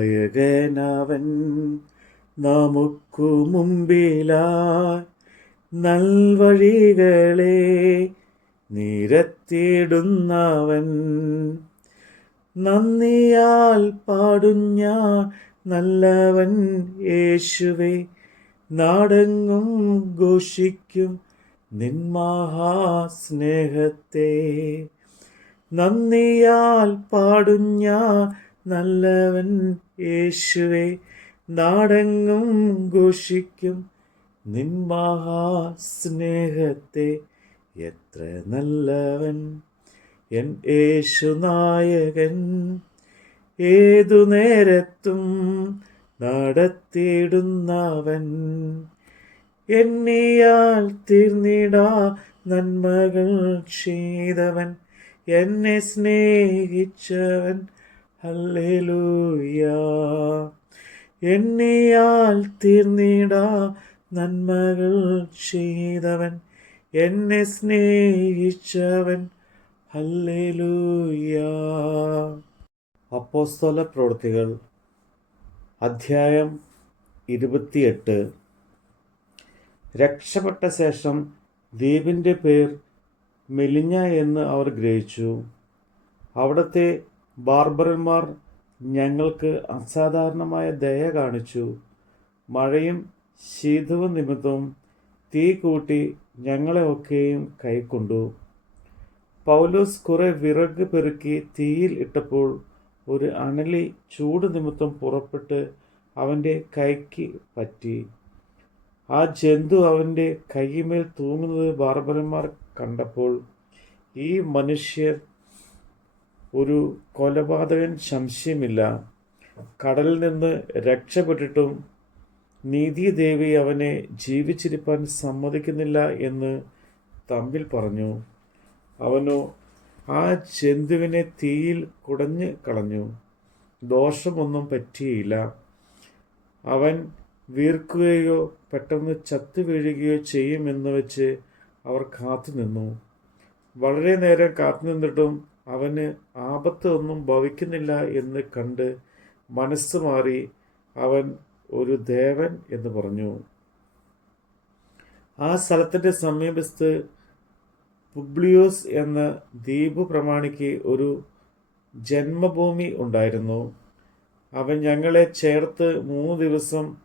നായകനവൻ നമുക്കു മുമ്പിലായി നൽവഴികളെ നിരത്തിടുന്നവൻ നന്ദിയാൽ പാടുഞ്ഞ നല്ലവൻ യേശുവേ നാടെങ്ങും ഘോഷിക്കും നിന്മഹാസ്നേഹത്തെ നന്ദിയാൽ പാടുഞ്ഞ നല്ലവൻ യേശുവെ നാടെങ്ങും ഘോഷിക്കും. നിന്മഹാസ്നേഹത്തെ എത്ര നല്ലവൻ. എൻ യേശുനായകൻ ഏതു നേരത്തും നടത്തിയിടുന്നവൻ. എന്നിയാൽ തീർന്നിടാ നന്മകൾ ചെയ്തവൻ. എന്നെ സ്നേഹിച്ചവൻ ഹല്ലേലൂയ. എണ്ണിയാൽ തീർന്നിടാ നന്മകൾ ചെയ്തവൻ. എന്നെ സ്നേഹിച്ചവൻ. ഹല്ലേലൂയ. അപ്പോസ്തല പ്രവൃത്തികൾ അധ്യായം ഇരുപത്തിയെട്ട്. രക്ഷപ്പെട്ട ശേഷം ദ്വീപിന്റെ പേർ മെലിഞ്ഞ എന്ന് അവർ ഗ്രഹിച്ചു. അവിടുത്തെ ബാർബറന്മാർ ഞങ്ങൾക്ക് അസാധാരണമായ ദയ കാണിച്ചു. മഴയും ശീതവും നിമിത്തവും തീ കൂട്ടി ഞങ്ങളെ ഒക്കെയും കൈക്കൊണ്ടു. പൗലോസ് കുറെ വിറക് പെറുക്കി തീയിൽ ഇട്ടപ്പോൾ ഒരു അണലി ചൂട് നിമിത്തം പുറപ്പെട്ട് അവന്റെ കൈക്ക് പറ്റി. ആ ജന്തു അവന്റെ കൈമേൽ തൂങ്ങുന്നത് ബാർബരന്മാർ കണ്ടപ്പോൾ ഈ മനുഷ്യർ ഒരു കൊലപാതകൻ സംശയമില്ല കടലിൽ നിന്ന് രക്ഷപ്പെട്ടിട്ടും നീതിദേവി അവനെ ജീവിച്ചിരിപ്പാൻ സമ്മതിക്കുന്നില്ല എന്ന് തമ്പിൽ പറഞ്ഞു. അവനോ ആ ജന്തുവിനെ തീയിൽ കുടഞ്ഞ് കളഞ്ഞു. ദോഷമൊന്നും പറ്റിയില്ല. അവൻ വീർക്കുകയോ പെട്ടെന്ന് ചത്തു വീഴുകയോ ചെയ്യുമെന്ന് വെച്ച് അവർ കാത്തു നിന്നു വളരെ നേരം കാത്തു നിന്നിട്ടും അവന് ആപത്ത് ഒന്നും ഭവിക്കുന്നില്ല എന്ന് കണ്ട് മനസ്സ് മാറി അവൻ ഒരു ദേവൻ എന്ന് പറഞ്ഞു. ആ സ്ഥലത്തിന്റെ സമീപത്ത് പുബ്ലിയോസ് എന്ന ദ്വീപ് പ്രമാണിക്ക് ഒരു ജന്മഭൂമി ഉണ്ടായിരുന്നു. അവൻ ഞങ്ങളെ ചേർത്ത് മൂന്ന് ദിവസം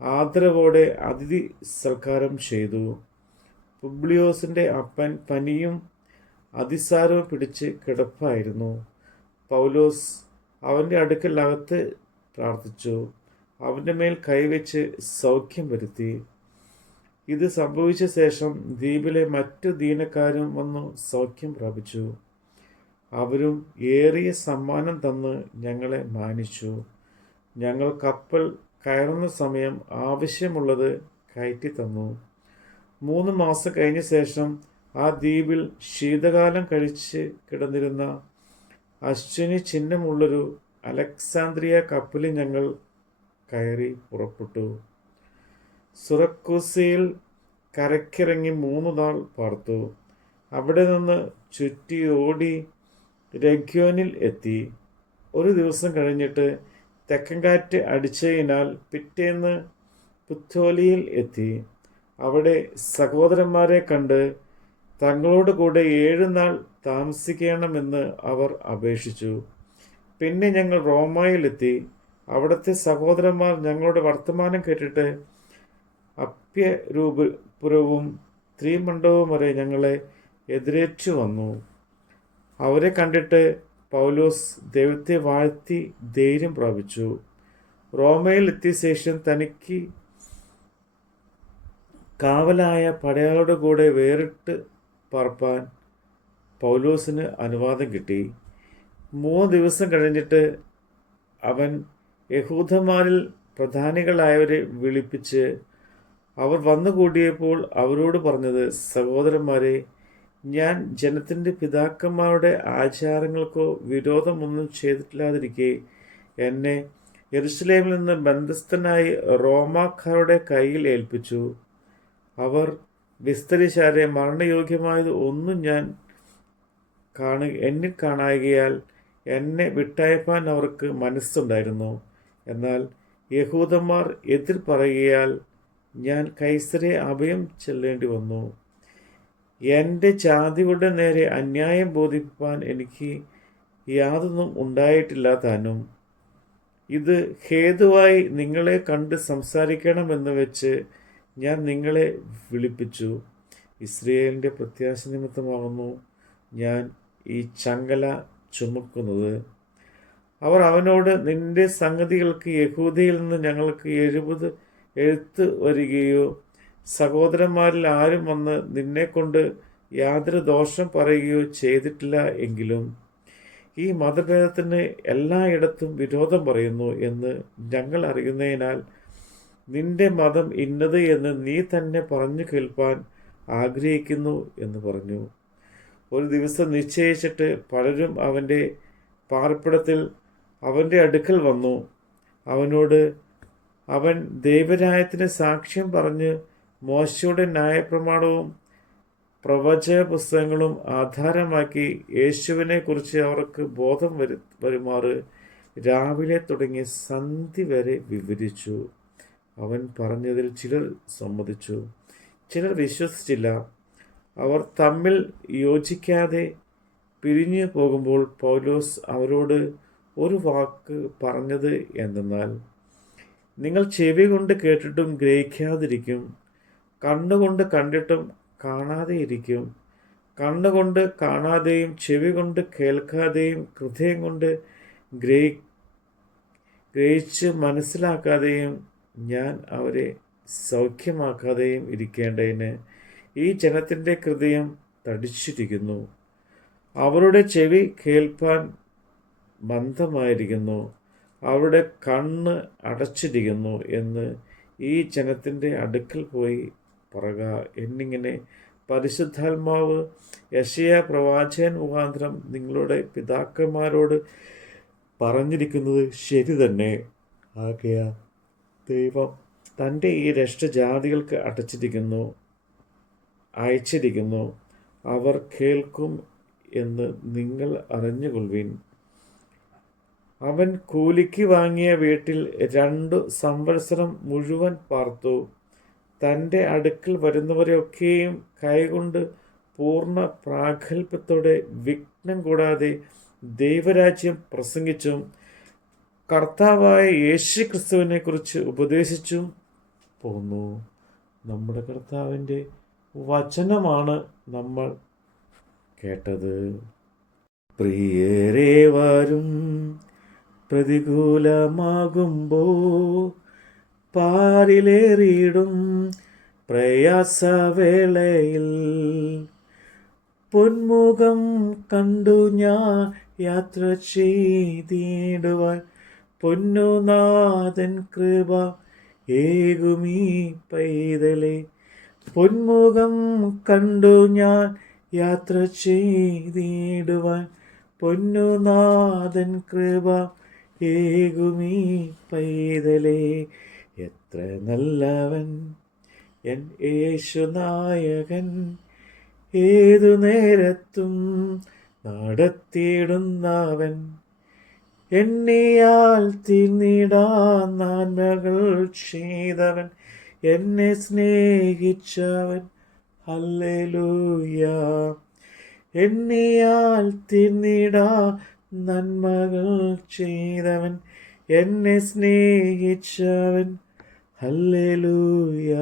ആദരവോടെ അതിഥി സൽക്കാരം ചെയ്തു. പുബ്ലിയോസിന്റെ അപ്പൻ പനിയും അതിസാരവും പിടിച്ച് കിടപ്പായിരുന്നു. പൗലോസ് അവന്റെ അടുക്കലകത്ത് പ്രാർത്ഥിച്ചു. അവന്റെ മേൽ കൈവച്ച് സൗഖ്യം വരുത്തി. ഇത് സംഭവിച്ച ശേഷം ദ്വീപിലെ മറ്റു ദീനക്കാരും വന്നു സൗഖ്യം പ്രാപിച്ചു. അവരും ഏറിയ സമ്മാനം തന്ന് ഞങ്ങളെ മാനിച്ചു. ഞങ്ങൾ കപ്പൽ കയറുന്ന സമയം ആവശ്യമുള്ളത് കയറ്റി തന്നു. മൂന്ന് മാസം കഴിഞ്ഞ ശേഷം ആ ദ്വീപിൽ ശീതകാലം കഴിച്ച് കിടന്നിരുന്ന അശ്വിനി ചിഹ്നമുള്ളൊരു അലക്സാന്ദ്രിയ കപ്പലിൽ ഞങ്ങൾ കയറി പുറപ്പെട്ടു. സുറക്കൂസിയിൽ കരക്കിറങ്ങി മൂന്ന് നാൾ പാർത്തു. അവിടെ നിന്ന് ചുറ്റി ഓടി രഗ്യോനിൽ എത്തി. ഒരു ദിവസം കഴിഞ്ഞിട്ട് തെക്കൻകാറ്റ് അടിച്ചതിനാൽ പിറ്റേന്ന് പുത്തോലിയിൽ എത്തി. അവിടെ സഹോദരന്മാരെ കണ്ട് തങ്ങളോട് കൂടെ ഏഴ് നാൾ താമസിക്കണമെന്ന് അവർ അപേക്ഷിച്ചു. പിന്നെ ഞങ്ങൾ റോമായിലെത്തി. അവിടുത്തെ സഹോദരന്മാർ ഞങ്ങളുടെ വർത്തമാനം കേട്ടിട്ട് അപ്യരൂപുരവും ത്രീമണ്ഡവും വരെ ഞങ്ങളെ എതിരേറ്റു വന്നു. അവരെ കണ്ടിട്ട് പൗലോസ് ദൈവത്തെ വാഴ്ത്തി ധൈര്യം പ്രാപിച്ചു. റോമയിൽ എത്തിയ ശേഷം തനിക്ക് കാവലായ പടയാളുടെ കൂടെ വേറിട്ട് പറപ്പാൻ പൗലോസിന് അനുവാദം കിട്ടി. മൂന്ന് ദിവസം കഴിഞ്ഞിട്ട് അവൻ യഹൂദന്മാരിൽ പ്രധാനികളായവരെ വിളിപ്പിച്ച് അവർ വന്നുകൂടിയപ്പോൾ അവരോട് പറഞ്ഞത് സഹോദരന്മാരെ ഞാൻ ജനത്തിന്റെ പിതാക്കന്മാരുടെ ആചാരങ്ങൾക്കോ വിരോധമൊന്നും ചെയ്തിട്ടില്ലാതിരിക്കെ എന്നെ എറുസലേമിൽ നിന്ന് ബന്ധസ്ഥനായി റോമാക്കാരുടെ കയ്യിൽ ഏൽപ്പിച്ചു. അവർ വിസ്തരിച്ചാരെ മരണയോഗ്യമായത് ഒന്നും ഞാൻ കാണു എന്നിൽ കാണായികയാൽ എന്നെ വിട്ടയപ്പാൻ അവർക്ക് മനസ്സുണ്ടായിരുന്നു. എന്നാൽ യഹൂദന്മാർ എതിർ പറയുകയാൽ ഞാൻ കൈസരെ അഭയം ചെല്ലേണ്ടി വന്നു. എന്റെ ജാതിയുടെ നേരെ അന്യായം ബോധിപ്പാൻ എനിക്ക് യാതൊന്നും ഉണ്ടായിട്ടില്ല താനും. ഇത് ഹേതുവായി നിങ്ങളെ കണ്ട് സംസാരിക്കണമെന്ന് വെച്ച് ഞാൻ നിങ്ങളെ വിളിപ്പിച്ചു. ഇസ്രയേലിന്റെ പ്രത്യാശ നിമിത്തമാകുന്നു ഞാൻ ഈ ചങ്ങല ചുമക്കുന്നത്. അവർ അവനോട് നിന്റെ സംഗതികൾക്ക് യഹൂദയിൽ നിന്ന് ഞങ്ങൾക്ക് എഴുപത് എഴുത്ത് വരികയോ സഹോദരന്മാരിൽ ആരും വന്ന് നിന്നെക്കൊണ്ട് യാതൊരു ദോഷം പറയുകയോ ചെയ്തിട്ടില്ല എങ്കിലും ഈ മതഭേദത്തിന് എല്ലായിടത്തും വിരോധം പറയുന്നു എന്ന് ഞങ്ങൾ അറിയുന്നതിനാൽ നിന്റെ മതം ഇന്നത് എന്ന് നീ തന്നെ പറഞ്ഞു കേൾപ്പാൻ ആഗ്രഹിക്കുന്നു എന്ന് പറഞ്ഞു. ഒരു ദിവസം നിശ്ചയിച്ചിട്ട് പലരും അവന്റെ പാർപ്പിടത്തിൽ അവന്റെ അടുക്കൽ വന്നു. അവനോട് അവൻ ദൈവരായത്തിന് സാക്ഷ്യം പറഞ്ഞ് മോശയുടെ ന്യായപ്രമാണവും പ്രവചന പുസ്തകങ്ങളും ആധാരമാക്കി യേശുവിനെ കുറിച്ച് അവർക്ക് ബോധം വരു വരുമാറ് രാവിലെ തുടങ്ങി സന്ധി വരെ വിവരിച്ചു. അവൻ പറഞ്ഞതിൽ ചിലർ സമ്മതിച്ചു. ചിലർ വിശ്വസിച്ചില്ല. അവർ തമ്മിൽ യോജിക്കാതെ പിരിഞ്ഞു പോകുമ്പോൾ പൗലോസ് അവരോട് ഒരു വാക്ക് പറഞ്ഞത് എന്തെന്നാൽ നിങ്ങൾ ചെവി കൊണ്ട് കേട്ടിട്ടും ഗ്രഹിക്കാതിരിക്കും. കണ്ണുകൊണ്ട് കണ്ടിട്ടും കാണാതെ ഇരിക്കും കണ്ണുകൊണ്ട് കാണാതെയും ചെവി കൊണ്ട് കേൾക്കാതെയും ഹൃദയം കൊണ്ട് ഗ്രഹി ഗ്രഹിച്ച് മനസ്സിലാക്കാതെയും ഞാൻ അവരെ സൗഖ്യമാക്കാതെയും ഇരിക്കേണ്ടതിന് ഈ ജനത്തിന്റെ ഹൃദയം തടിച്ചിരിക്കുന്നു. അവരുടെ ചെവി കേൾപ്പാൻ മന്ദമായിരിക്കുന്നു. അവരുടെ കണ്ണ് അടച്ചിരിക്കുന്നു എന്ന് ഈ ജനത്തിന്റെ അടുക്കൽ പോയി പറക. എന്നിങ്ങനെ പരിശുദ്ധാത്മാവ് യശയ പ്രവാചകൻ മുഖാന്തരം നിങ്ങളുടെ പിതാക്കന്മാരോട് പറഞ്ഞിരിക്കുന്നത് ശരി തന്നെ. ആകയ ദൈവം തന്റെ ഈ രഷ്ടജാതികൾക്ക് അടച്ചിരിക്കുന്നു അയച്ചിരിക്കുന്നു. അവർ കേൾക്കും എന്ന് നിങ്ങൾ അറിഞ്ഞുകൊള്ളുവിൻ. അവൻ കൂലിക്ക് വാങ്ങിയ വീട്ടിൽ രണ്ടു സംവത്സരം മുഴുവൻ പാർത്തു. തന്റെ അടുക്കൽ വരുന്നവരെയൊക്കെയും കൈകൊണ്ട് പൂർണ പ്രാഗൽഭ്യത്തോടെ വിഘ്നം കൂടാതെ ദൈവരാജ്യം പ്രസംഗിച്ചും കർത്താവായ യേശു ക്രിസ്തുവിനെ കുറിച്ച് ഉപദേശിച്ചും. പോന്നു നമ്മുടെ കർത്താവിന്റെ വചനമാണ് നമ്മൾ കേട്ടത്. പ്രിയരേ വരും പ്രതികൂലമാകുമ്പോ പാരിലേറിയിടും പ്രയാസവേളയിൽ. പൊന്മുഖം കണ്ടു ഞാൻ യാത്ര ചെയ്തിടുവാൻ പൊന്നുനാഥൻ കൃപ ഏകുമീ പൈതലെ. പൊന്മുഖം കണ്ടു ഞാൻ യാത്ര ചെയ്തിടുവാൻ. പൊന്നുനാഥൻ കൃപ ഏകുമീ പൈതലേ. എത്ര നല്ലവൻ എൻ യേശുനായകൻ ഏതു നേരത്തും നടത്തിയിടുന്നവൻ. എണ്ണിയാൽ തിന്നിടാൻ നന്മകൾ ചെയ്തവൻ എന്നെ സ്നേഹിച്ചവൻ. ഹല്ലേലൂയ. എണ്ണിയാൽ തിന്നിടാ നന്മകൾ ചെയ്തവൻ എന്നെ സ്നേഹിച്ചവൻ. ഹല്ലേലൂയ.